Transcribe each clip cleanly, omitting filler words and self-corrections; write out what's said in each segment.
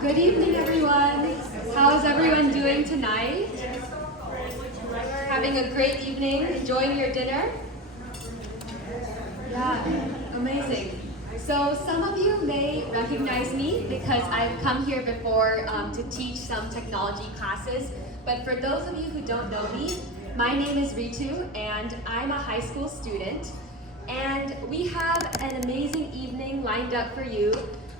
Good evening, everyone. How is everyone doing tonight? Having a great evening, enjoying your dinner? Yeah, amazing. So some of you may recognize me because I've come here before to teach some technology classes. But for those of you who don't know me, my name is Ritu and I'm a high school student. And we have an amazing evening lined up for you.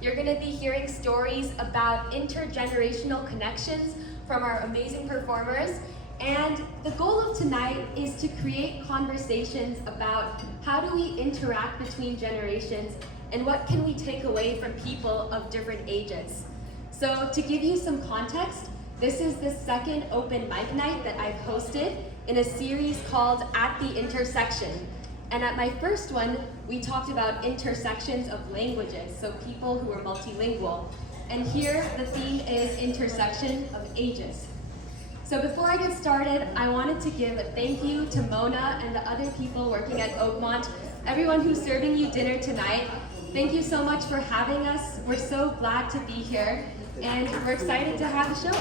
You're going to be hearing stories about intergenerational connections from our amazing performers. And the goal of tonight is to create conversations about how do we interact between generations and what can we take away from people of different ages. So to give you some context, this is the second open mic night that I've hosted in a series called At the Intersection. And at my first one, we talked about intersections of languages, so people who are multilingual. And here, the theme is intersection of ages. So before I get started, I wanted to give a thank you to Mona and the other people working at Oakmont, everyone who's serving you dinner tonight. Thank you so much for having us. We're so glad to be here, and we're excited to have the show.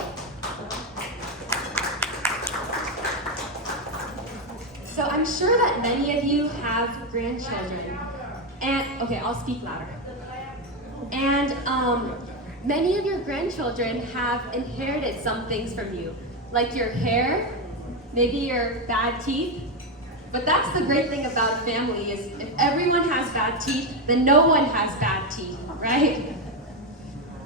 So I'm sure that many of you have grandchildren. And, okay, I'll speak louder. And many of your grandchildren have inherited some things from you, like your hair, maybe your bad teeth. But that's the great thing about family is if everyone has bad teeth, then no one has bad teeth, right?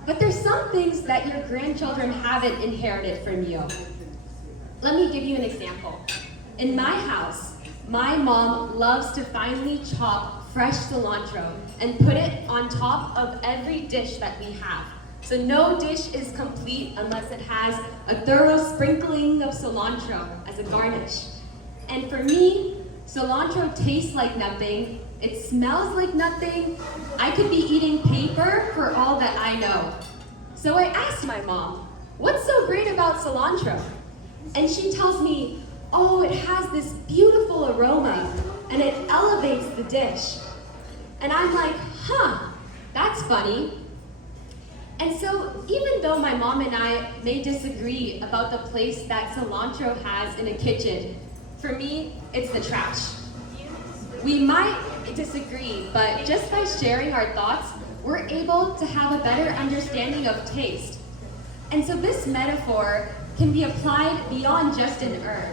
But there's some things that your grandchildren haven't inherited from you. Let me give you an example. In my house, my mom loves to finely chop fresh cilantro and put it on top of every dish that we have. So no dish is complete unless it has a thorough sprinkling of cilantro as a garnish. And for me, cilantro tastes like nothing, it smells like nothing, I could be eating paper for all that I know. So I asked my mom, what's so great about cilantro? And she tells me, oh, it has this beautiful aroma and it elevates the dish. And I'm like, huh, that's funny. And so even though my mom and I may disagree about the place that cilantro has in a kitchen, for me, it's the trash. We might disagree, but just by sharing our thoughts, we're able to have a better understanding of taste. And so this metaphor can be applied beyond just an herb,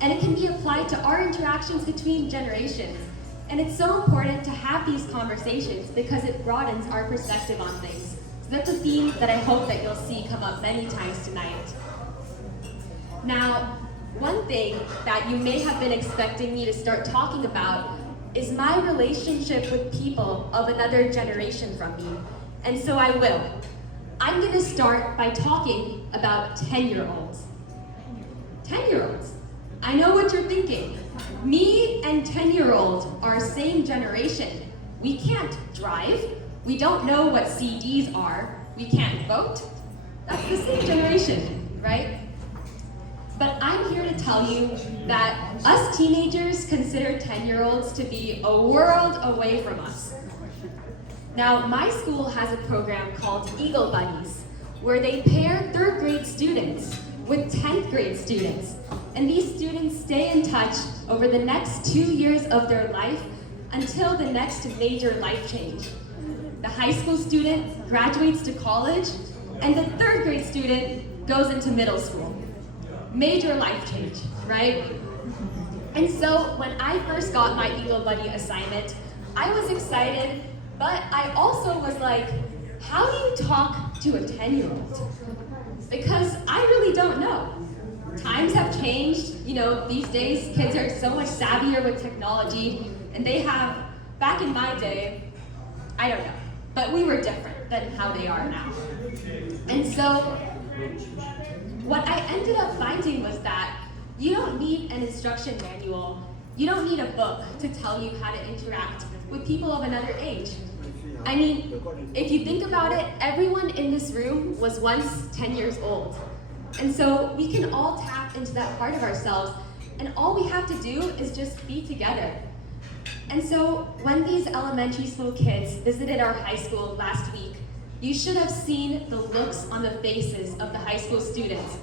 and it can be applied to our interactions between generations. And it's so important to have these conversations because it broadens our perspective on things. So that's a theme that I hope that you'll see come up many times tonight. Now, one thing that you may have been expecting me to start talking about is my relationship with people of another generation from me. And so I will. I'm gonna start by talking about 10-year-olds. 10-year-olds. I know what you're thinking. Me and 10-year-olds are same generation. We can't drive. We don't know what CDs are. We can't vote. That's the same generation, right? But I'm here to tell you that us teenagers consider 10-year-olds to be a world away from us. Now, my school has a program called Eagle Buddies, where they pair third grade students with 10th grade students. And these students stay in touch over the next 2 years of their life until the next major life change. The high school student graduates to college, and the third grade student goes into middle school. Major life change, right? And so when I first got my Eagle Buddy assignment, I was excited, but I also was like, how do you talk to a 10-year-old? Because I really don't know. Times have changed, these days kids are so much savvier with technology, and they have, back in my day, I don't know, but we were different than how they are now. And so, what I ended up finding was that you don't need an instruction manual, you don't need a book to tell you how to interact with people of another age. I mean, if you think about it, everyone in this room was once 10 years old. And so we can all tap into that part of ourselves, and all we have to do is just be together. And so when these elementary school kids visited our high school last week, You should have seen the looks on the faces of the high school students.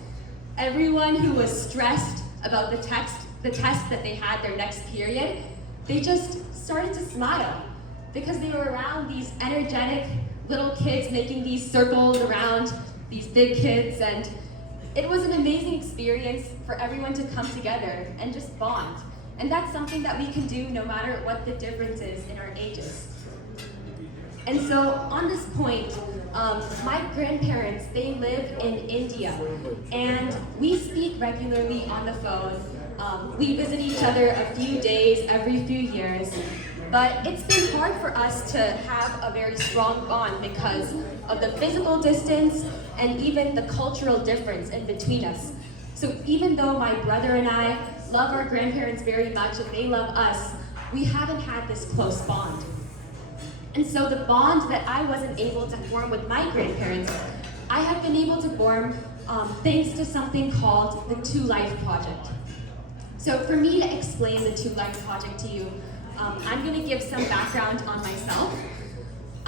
Everyone who was stressed about the test that they had their next period, they just started to smile because they were around these energetic little kids making these circles around these big kids, and it was an amazing experience for everyone to come together and just bond. And that's something that we can do no matter what the difference is in our ages. And so on this point, my grandparents, they live in India, and we speak regularly on the phone. We visit each other a few days every few years, but it's been hard for us to have a very strong bond because of the physical distance and even the cultural difference in between us. So even though my brother and I love our grandparents very much and they love us, we haven't had this close bond. And so the bond that I wasn't able to form with my grandparents, I have been able to form thanks to something called the Two Life Project. So for me to explain the Two Life Project to you, I'm going to give some background on myself.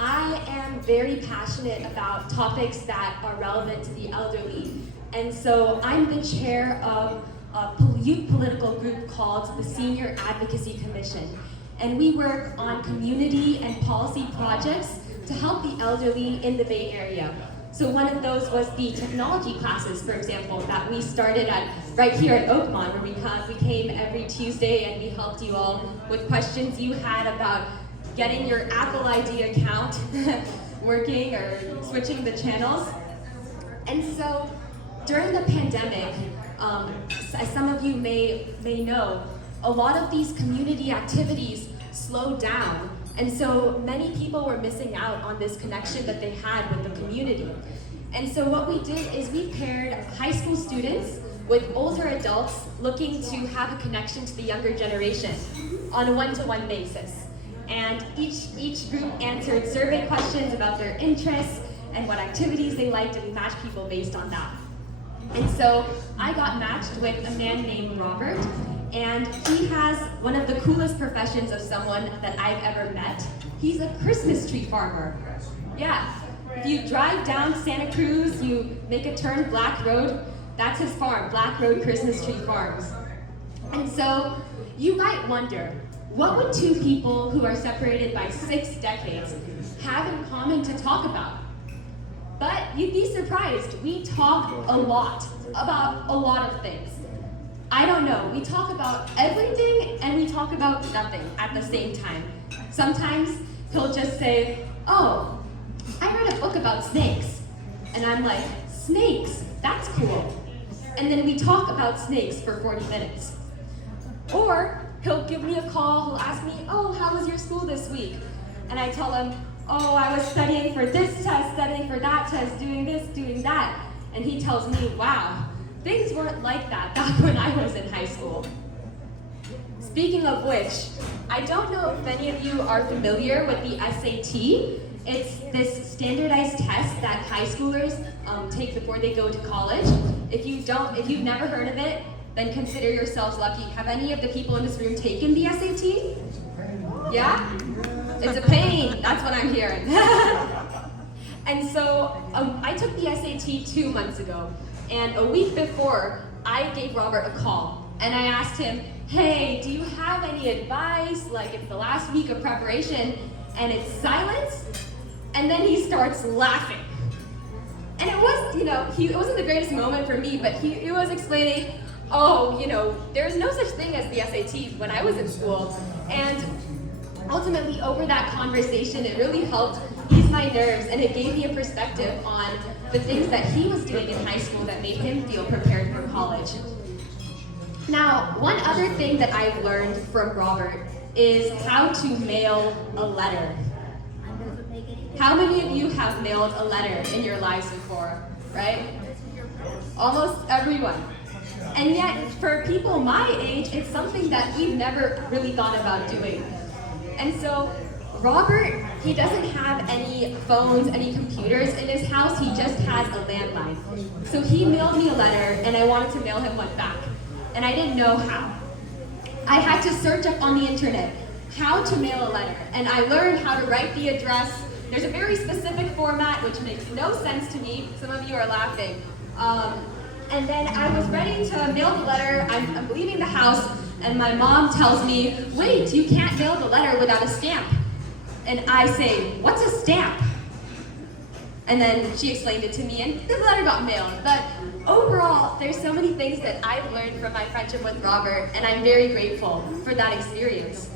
I am very passionate about topics that are relevant to the elderly. And so I'm the chair of a youth political group called the Senior Advocacy Commission. And we work on community and policy projects to help the elderly in the Bay Area. So one of those was the technology classes, for example, that we started right here at Oakmont, where we came every Tuesday and we helped you all with questions you had about getting your Apple ID account working or switching the channels. And so during the pandemic, as some of you may know, a lot of these community activities slowed down. And so many people were missing out on this connection that they had with the community. And so what we did is we paired high school students with older adults looking to have a connection to the younger generation on a one-to-one basis. And each group answered survey questions about their interests and what activities they liked, and we matched people based on that. And so I got matched with a man named Robert, and he has one of the coolest professions of someone that I've ever met. He's a Christmas tree farmer. Yeah, if you drive down Santa Cruz, you make a turn Black Road, that's his farm, Black Road Christmas Tree Farms. And so you might wonder, what would two people who are separated by 6 decades have in common to talk about? But you'd be surprised, we talk a lot about a lot of things. I don't know, we talk about everything and we talk about nothing at the same time. Sometimes he'll just say, oh, I read a book about snakes. And I'm like, snakes, that's cool. And then we talk about snakes for 40 minutes. Or he'll give me a call, he'll ask me, oh, how was your school this week? And I tell him, oh, I was studying for this test, studying for that test, doing this, doing that. And he tells me, wow, things weren't like that back when I was in high school. Speaking of which, I don't know if any of you are familiar with the SAT. It's this standardized test that high schoolers take before they go to college. If you've never heard of it, then consider yourselves lucky. Have any of the people in this room taken the SAT? Yeah? It's a pain, that's what I'm hearing. And so I took the SAT 2 months ago, and a week before, I gave Robert a call, and I asked him, hey, do you have any advice? Like, it's the last week of preparation, and it's silence, and then he starts laughing. And it was, it wasn't the greatest moment for me, but he was explaining, oh, there's no such thing as the SAT when I was in school. And ultimately, over that conversation, it really helped ease my nerves, and it gave me a perspective on the things that he was doing in high school that made him feel prepared for college. Now, one other thing that I've learned from Robert is how to mail a letter. How many of you have mailed a letter in your lives before, right? Almost everyone. And yet, for people my age, it's something that we've never really thought about doing. And so, Robert, he doesn't have any phones, any computers in his house, he just has a landline. So he mailed me a letter, and I wanted to mail him one back. And I didn't know how. I had to search up on the internet how to mail a letter, and I learned how to write the address, There's a very specific format which makes no sense to me. Some of you are laughing. And then I was ready to mail the letter. I'm leaving the house, and my mom tells me, wait, you can't mail the letter without a stamp. And I say, what's a stamp? And then she explained it to me, and the letter got mailed. But overall, there's so many things that I've learned from my friendship with Robert, and I'm very grateful for that experience.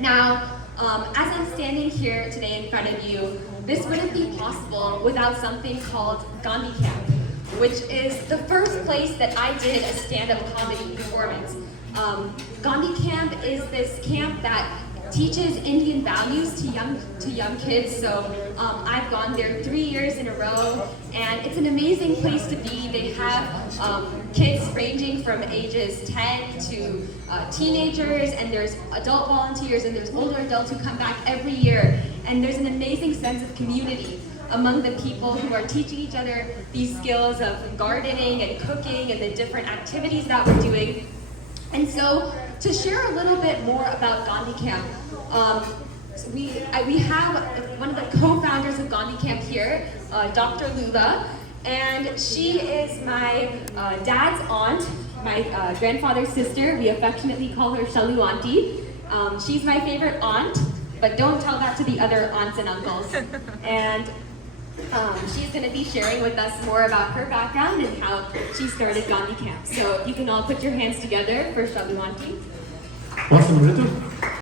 Now, as I'm standing here today in front of you, this wouldn't be possible without something called Gandhi Camp, which is the first place that I did a stand-up comedy performance. Gandhi Camp is this camp that teaches Indian values to young kids. So I've gone there 3 years in a row, and it's an amazing place to be. They have kids ranging from ages 10 to teenagers, and there's adult volunteers, and there's older adults who come back every year. And there's an amazing sense of community among the people who are teaching each other these skills of gardening and cooking and the different activities that we're doing. And so, to share a little bit more about Gandhi Camp, we have one of the co-founders of Gandhi Camp here, Dr. Lula, and she is my dad's aunt, my grandfather's sister. We affectionately call her Shalu Auntie. She's my favorite aunt, but don't tell that to the other aunts and uncles. And she's going to be sharing with us more about her background and how she started Gandhi Camp. So you can all put your hands together for Shalu Auntie. Awesome, Ritu.